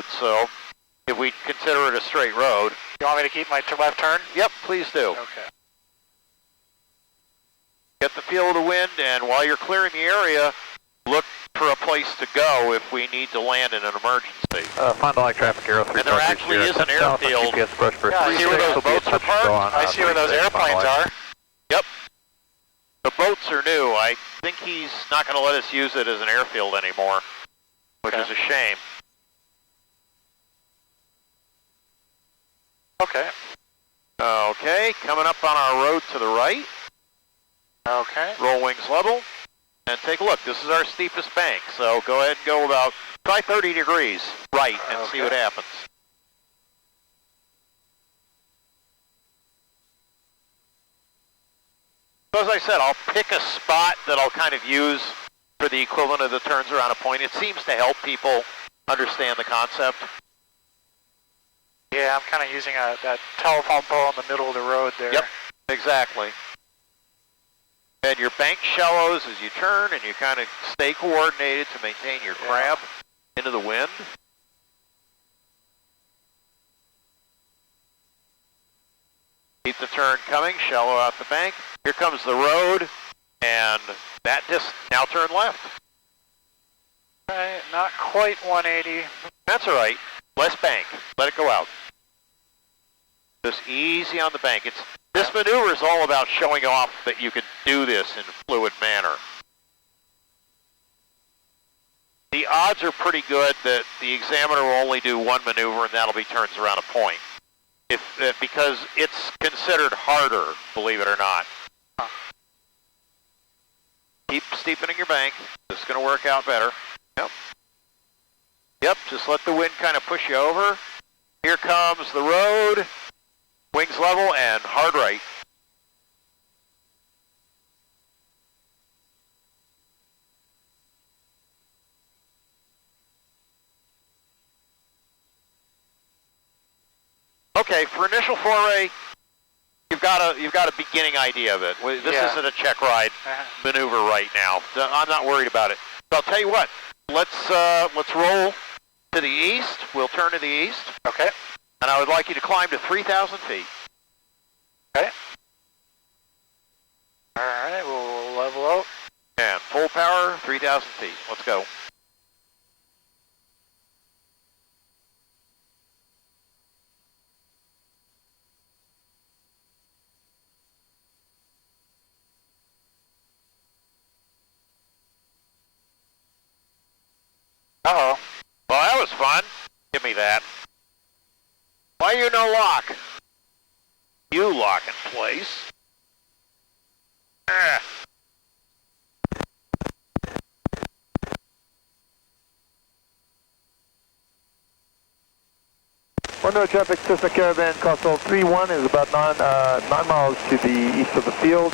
road, so if we consider it a straight road. You want me to keep my left turn? Yep, please do. Okay. Get the feel of the wind, and while you're clearing the area, look for a place to go if we need to land in an emergency. Fond du Lac traffic arrow 3. And there actually is an airfield. Yeah, I see where those boats are parked. I see where those airplanes are. Yep. The boats are new. I think he's not going to let us use it as an airfield anymore, which is a shame. Okay. Okay, coming up on our road to the right. Okay. Roll wings level. And take a look. This is our steepest bank, so go ahead and go about, try 30 degrees right and see what happens. So as I said, I'll pick a spot that I'll kind of use for the equivalent of the turns around a point. It seems to help people understand the concept. Yeah, I'm kind of using that telephone pole in the middle of the road there. Yep, exactly. And your bank shallows as you turn, and you kind of stay coordinated to maintain your crab into the wind. Keep the turn coming, shallow out the bank. Here comes the road, and that just now turn left. Okay, not quite 180. That's all right. Less bank. Let it go out. Just easy on the bank. This maneuver is all about showing off that you can do this in a fluid manner. The odds are pretty good that the examiner will only do one maneuver, and that'll be turns around a point. Because it's considered harder, believe it or not. Keep steepening your bank. This is going to work out better. Yep. Yep, just let the wind kind of push you over. Here comes the road. Wings level and hard right. Okay, for initial foray, you've got a beginning idea of it. This isn't a check ride maneuver right now. I'm not worried about it. But I'll tell you what. Let's roll to the east. We'll turn to the east. Okay. And I would like you to climb to 3,000 feet. Okay. All right, we'll level out. And full power, 3,000 feet. Let's go. Uh-oh. Well, that was fun. Give me that. Why you no lock? You lock in place. Ah. One road traffic, Cessna Caravan, Coastal 31 is about 9 miles to the east of the field.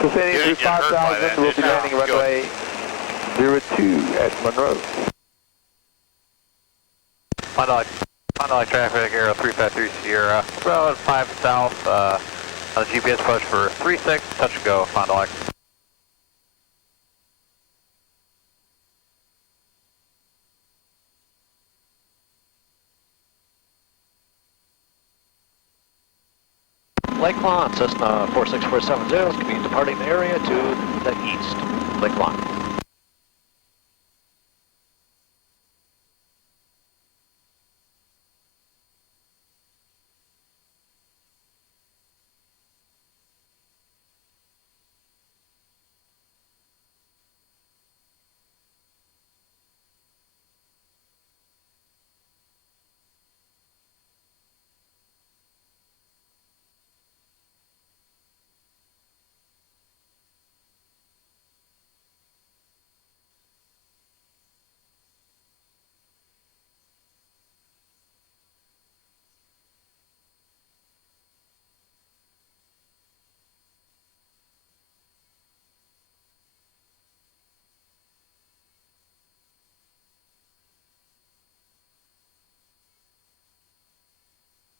Proceeding through 5,000, we'll be landing runway 02 at Monroe. Fond du Lac traffic, Aero 353 Sierra, road 5 south, on the GPS push for 36, touch and go, Fond du Lac. Lake Lawn, Cessna 46470 is going to be departing the area to the east. Lake Lawn.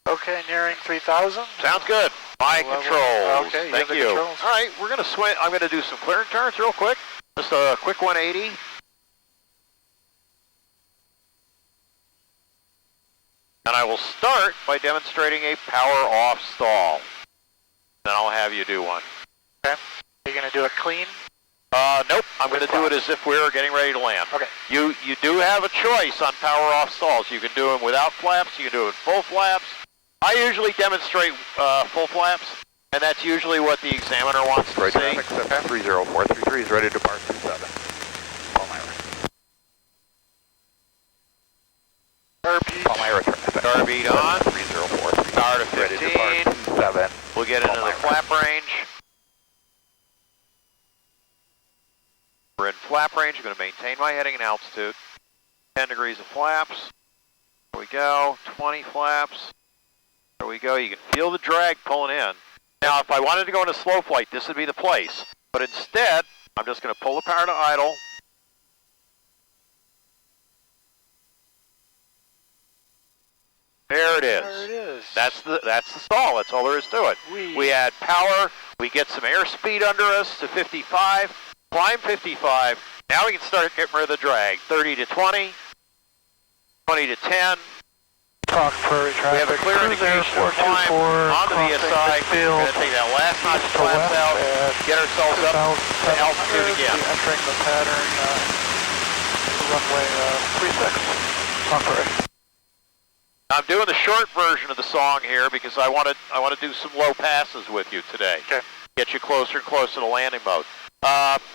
Okay, nearing 3,000. Sounds good. My controls. Okay, Thank you. Controls. All right, we're going to swing. I'm going to do some clearing turns real quick. Just a quick 180. And I will start by demonstrating a power off stall. Then I'll have you do one. Okay. Are you going to do it clean? Nope. I'm going to do it as if we were getting ready to land. Okay. You do have a choice on power off stalls. You can do them without flaps. You can do it with full flaps. I usually demonstrate full flaps, and that's usually what the examiner wants to see. Traffic 730-433 is ready to depart 27. Starbeat on. 3043. Power to 15. 7. We'll get into the flap range. We're in flap range. I'm going to maintain my heading and altitude. 10 degrees of flaps. There we go. 20 flaps. There we go. You can feel the drag pulling in. Now, if I wanted to go into slow flight, this would be the place. But instead, I'm just going to pull the power to idle. There it is. There it is. That's the stall. That's all there is to it. We add power. We get some airspeed under us to 55. Climb 55. Now we can start getting rid of the drag. 30 to 20. 20 to 10. Talk prairie traffic. We have a clear indication of climb onto the VSI. We're going to take that last notch of flaps out. Get ourselves up to altitude again. Entering the pattern runway 36. Talk prairie. I'm doing the short version of the song here because I want to do some low passes with you today. Okay. Get you closer and closer to landing mode.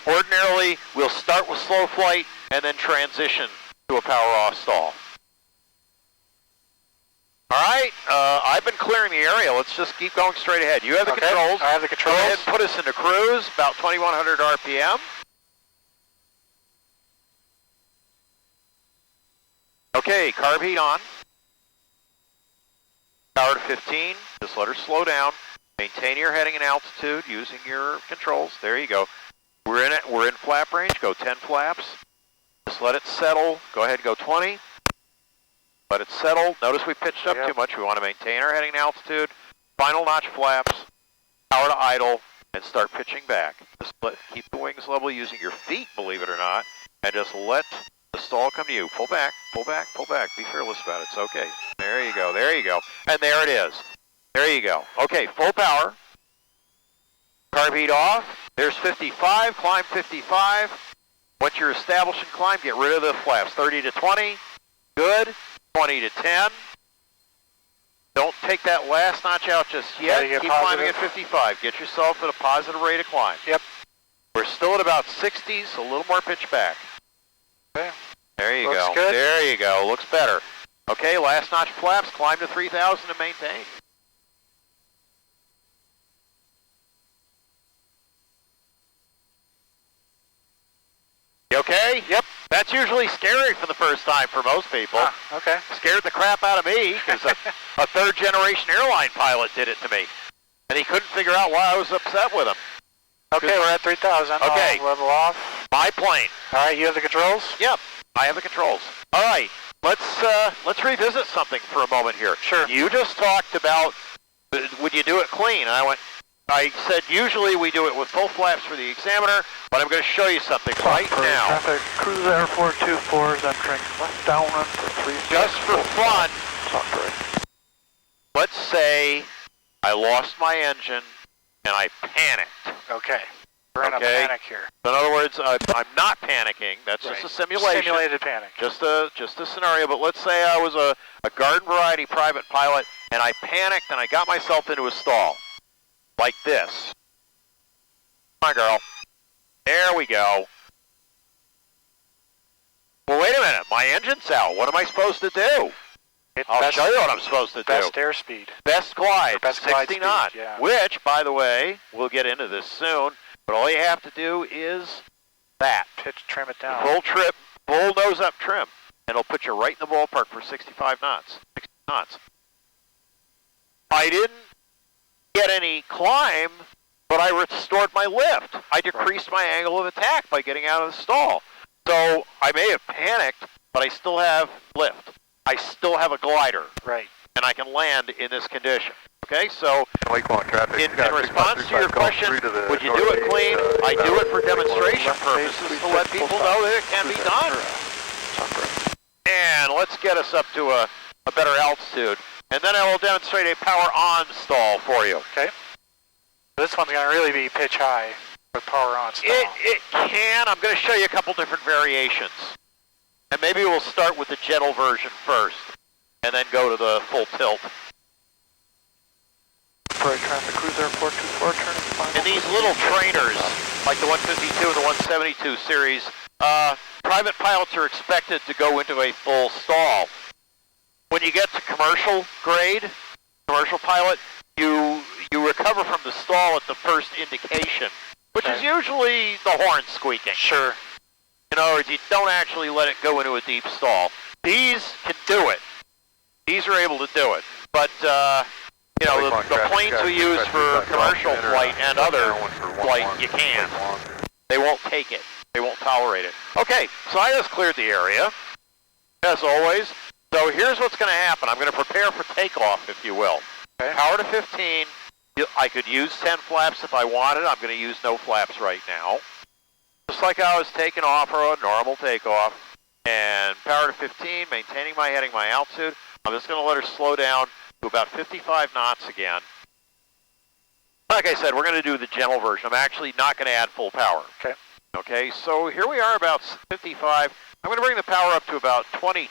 Ordinarily, we'll start with slow flight and then transition to a power off stall. All right, I've been clearing the area. Let's just keep going straight ahead. You have the controls. I have the controls. Go ahead and put us into cruise, about 2100 RPM. Okay, carb heat on. Power to 15, just let her slow down. Maintain your heading and altitude using your controls. There you go. We're in it. We're in flap range. Go 10 flaps. Just let it settle. Go ahead and go 20. Let it settle. Notice we pitched up too much. We want to maintain our heading and altitude. Final notch flaps. Power to idle and start pitching back. Just keep the wings level using your feet, believe it or not, and just let the stall come to you. Pull back, pull back, pull back. Be fearless about it. It's okay. There you go. There you go. And there it is. There you go. Okay, full power. Carb heat off. There's 55. Climb 55. Once you're establishing climb, get rid of the flaps. 30 to 20. Good. 20 to 10. Don't take that last notch out just yet. Keep climbing at 55. Get yourself at a positive rate of climb. Yep. We're still at about 60, so a little more pitch back. Okay. There you Looks go. good. There you go. Looks better. Okay, last notch flaps. Climb to 3,000 and maintain. You okay? Yep. That's usually scary for the first time for most people. Okay. Scared the crap out of me because a third generation airline pilot did it to me. And he couldn't figure out why I was upset with him. Okay, we're at 3,000. Okay. I'll level off. My plane. All right, you have the controls? Yep, I have the controls. All right, let's revisit something for a moment here. Sure. You just talked about, would you do it clean? And I said usually we do it with full flaps for the examiner, but I'm going to show you something right now. Traffic, Cruise Air 424 is entering left downwind for 3. Just for fun, Right. let's say I lost my engine and I panicked. Okay. We're in a panic here. So in other words, I'm not panicking. That's just a simulation. Simulated panic. Just a scenario. But let's say I was a garden variety private pilot and I panicked and I got myself into a stall. Like this. Come on, girl. There we go. Well, wait a minute. My engine's out. What am I supposed to do? I'll show you what I'm supposed to do. Best airspeed. Best glide. Best glide 60 speed, knots. yeah. Which, by the way, we'll get into this soon. But all you have to do is that. Trim it down. Full trip, full nose up trim. And it'll put you right in the ballpark for 65 knots. 60 knots. I didn't get any climb, but I restored my lift. I decreased my angle of attack by getting out of the stall. So I may have panicked, but I still have lift. I still have a glider. Right. And I can land in this condition. Okay, so traffic. in response to your question, would you do it clean? I do it for demonstration purposes to let people know that it can be done. And let's get us up to a a better altitude. And then I will demonstrate a power on stall for you. Okay. This one's going to really be pitch high with power on stall. It can. I'm going to show you a couple different variations. And maybe we'll start with the gentle version first, and then go to the full tilt. Detroit Traffic Cruiser 424, turning final. In these little trainers, like the 152 and the 172 series, private pilots are expected to go into a full stall. When you get to commercial grade, commercial pilot, you recover from the stall at the first indication, which is usually the horn squeaking. Sure. In other words, you don't actually let it go into a deep stall. These can do it. These are able to do it. But, you know, the planes we use for commercial flight and other flight, you can't. They won't take it. They won't tolerate it. Okay, so I just cleared the area, as always. So here's what's going to happen. I'm going to prepare for takeoff, if you will. Okay. Power to 15. I could use 10 flaps if I wanted. I'm going to use no flaps right now. Just like I was taking off for a normal takeoff. And power to 15, maintaining my heading, my altitude. I'm just going to let her slow down to about 55 knots again. Like I said, we're going to do the gentle version. I'm actually not going to add full power. Okay. Okay, so here we are about 55. I'm going to bring the power up to about 22.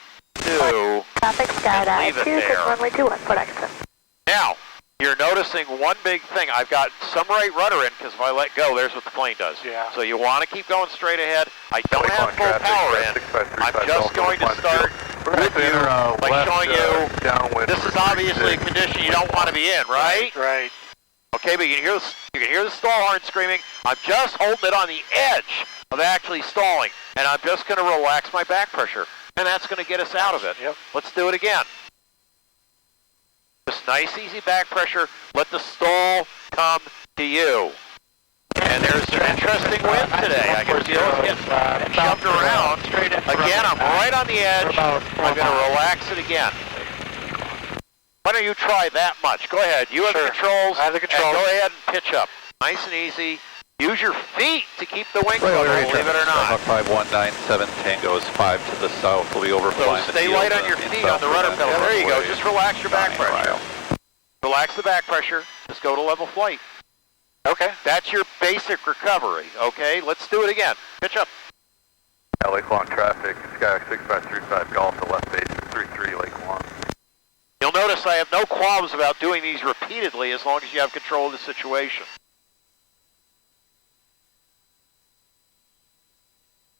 Traffic skydive, leave it there. runway 21, put exit. Now, you're noticing one big thing. I've got some right rudder in because if I let go, there's what the plane does. Yeah. So you want to keep going straight ahead. I don't have full power in. I'm just going to start with you by showing you this is obviously a condition you don't want to be in, right? Right. Okay, but you can hear the stall horn screaming. I'm just holding it on the edge of actually stalling, and I'm just going to relax my back pressure, and that's going to get us out of it. Yep. Let's do it again. Just nice, easy back pressure. Let the stall come to you. And there's an interesting wind today. I can feel it getting shoved around. Again, I'm right on the edge. I'm going to relax it again. Why don't you try that much? Go ahead. You have the controls. I have the controls. Go ahead and pitch up. Nice and easy. Use your feet to keep the wings level, believe it or not. 5197 Tango is 5 to the south. We'll be overflying. So stay light on your feet on the rudder pedal. There you go. Just relax your back pressure. Relax the back pressure. Just go to level flight. Okay. That's your basic recovery. Okay, let's do it again. Pitch up. Lake Lawn traffic, Skyhawk 6535 Golf to left base 33 Lake Lawn. You'll notice I have no qualms about doing these repeatedly as long as you have control of the situation.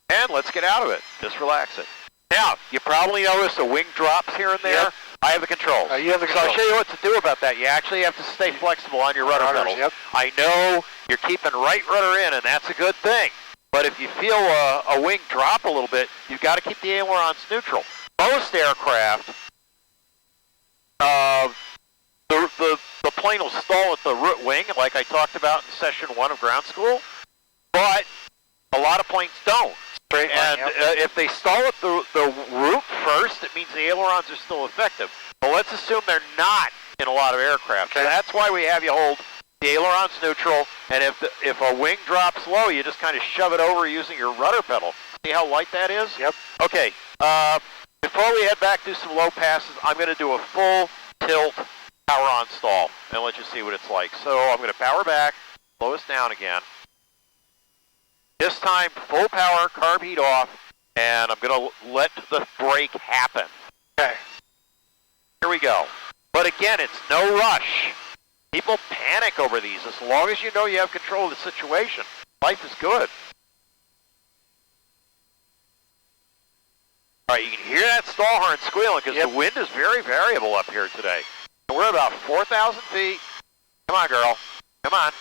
And let's get out of it. Just relax it. Now, you probably noticed the wing drops here and there. Yep. I have the controls. You have the So controls. I'll show you what to do about that. You actually have to stay flexible on your rudder pedals. Yep. I know you're keeping right rudder in, and that's a good thing. But if you feel a wing drop a little bit, you've got to keep the ailerons neutral. Most aircraft, the plane will stall at the root wing, like I talked about in session 1 of ground school, but a lot of planes don't. Straight line, And if they stall at the root first, it means the ailerons are still effective. But let's assume they're not in a lot of aircraft. Okay. So that's why we have you hold the ailerons neutral, and if a wing drops low, you just kind of shove it over using your rudder pedal. See how light that is? Yep. Okay, before we head back to some low passes, I'm going to do a full tilt power on stall and let you see what it's like. So I'm going to power back, slow us down again. This time, full power, carb heat off, and I'm going to let the brake happen. Okay. Here we go. But again, it's no rush. People panic over these. As long as you know you have control of the situation, life is good. All right, you can hear that stall horn squealing because the wind is very variable up here today. We're about 4,000 feet. Come on, girl. Come on.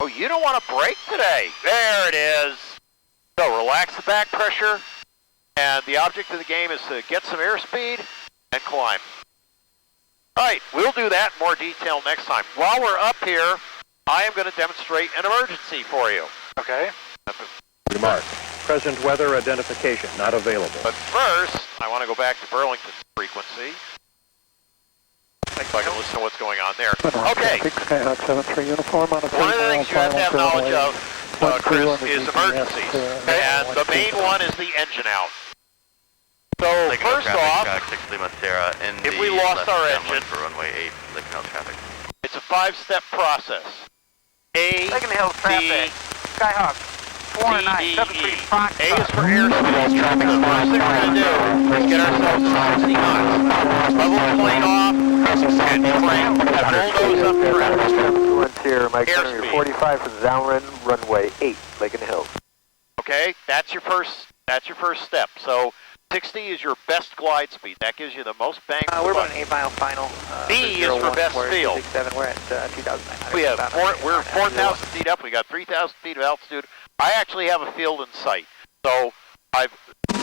Oh, you don't want to brake today. There it is. So relax the back pressure, and the object of the game is to get some airspeed and climb. All right, we'll do that in more detail next time. While we're up here, I am going to demonstrate an emergency for you. Okay. Remark. Present weather identification not available. But first, I want to go back to Burlington's frequency. I think I can listen to what's going on there. Okay. Skyhawk 73 uniform on a One of the things you have to have knowledge of, Chris, is emergencies. And the main one is the engine out. So first off, if we lost our engine, for runway 8, Lincoln Hills traffic. it's a 5-step process. A, Lincoln Hills traffic. Skyhawk. D, E, E. A is for airspeed. Traffic. The first thing we're going to do is get ourselves to 60 knots. Level the plane off and crank bulldoze up traffic. Sierra, Mike, Airspeed. 45 for the downwind, runway 8, Lincoln Hills. Okay, that's your first step. So 60 is your best glide speed. That gives you the most bang for the We're buck. about an 8-mile final. B is for best field. We're at 2,900. We have we're 4,000 feet up. We got 3,000 feet of altitude. I actually have a field in sight. So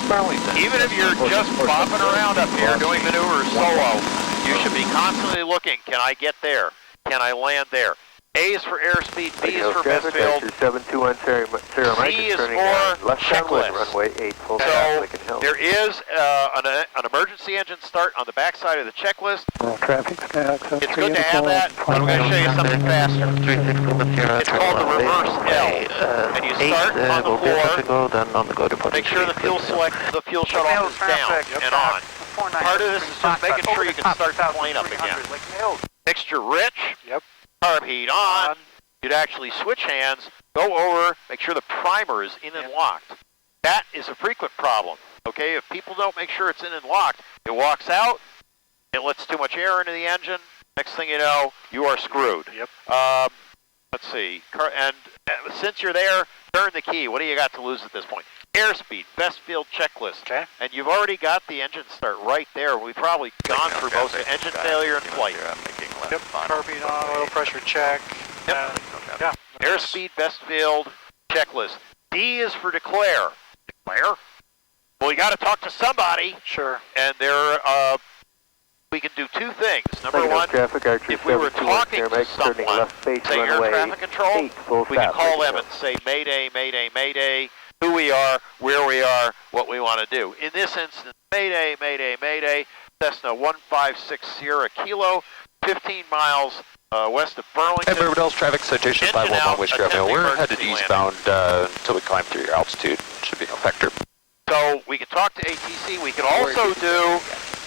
Burlington. even if you're just bopping around up here doing maneuvers solo, you should be constantly looking, can I get there? Can I land there? A is for airspeed, B is for best field, 721 Sierra Mike C is turning for left downwind, checklist. runway 8, full So stop, Lincoln Hills. there is an emergency engine start on the backside of the checklist. Traffic, It's good to have that, but I'm going to show you something faster. It's called the reverse L, and you start on the floor. Make sure the fuel shut-off is down and on. Part of this is just making sure you can start the plane up again. Mixture rich. Yep. Carb heat on. You'd actually switch hands, go over, make sure the primer is in and locked. That is a frequent problem. Okay, if people don't make sure it's in and locked, it walks out, it lets too much air into the engine. Next thing you know, you are screwed. Yep. Let's see. And since you're there, turn the key. What do you got to lose at this point? Airspeed, best field checklist. Okay. And you've already got the engine start right there. We've probably gone through most of engine failure in flight. Yep. Carpet on, oil pressure check. Yep. Yeah. Airspeed, best field, checklist. D is for declare. Declare? Well, you got to talk to somebody, Sure. and we can do two things. Number one, if we were talking to someone, say air traffic control, we can call them and say Mayday, Mayday, Mayday, who we are, where we are, what we want to do. In this instance, Mayday, Mayday, Mayday, Cessna 156 Sierra Kilo, 15 miles west of Burlington. Hey, Riverdale's traffic citation Engine 511 out, Wish Avenue. attempting We're headed emergency eastbound until we climb through your altitude. Should be no factor. So we can talk to ATC. We can also do,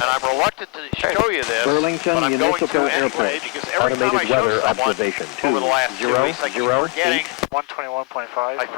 and I'm reluctant to show you this, Burlington but I'm going to Municipal anyway, Airport. because every time I Automated show weather someone observation. over the last 2 weeks, I keep forgetting. 121.5. I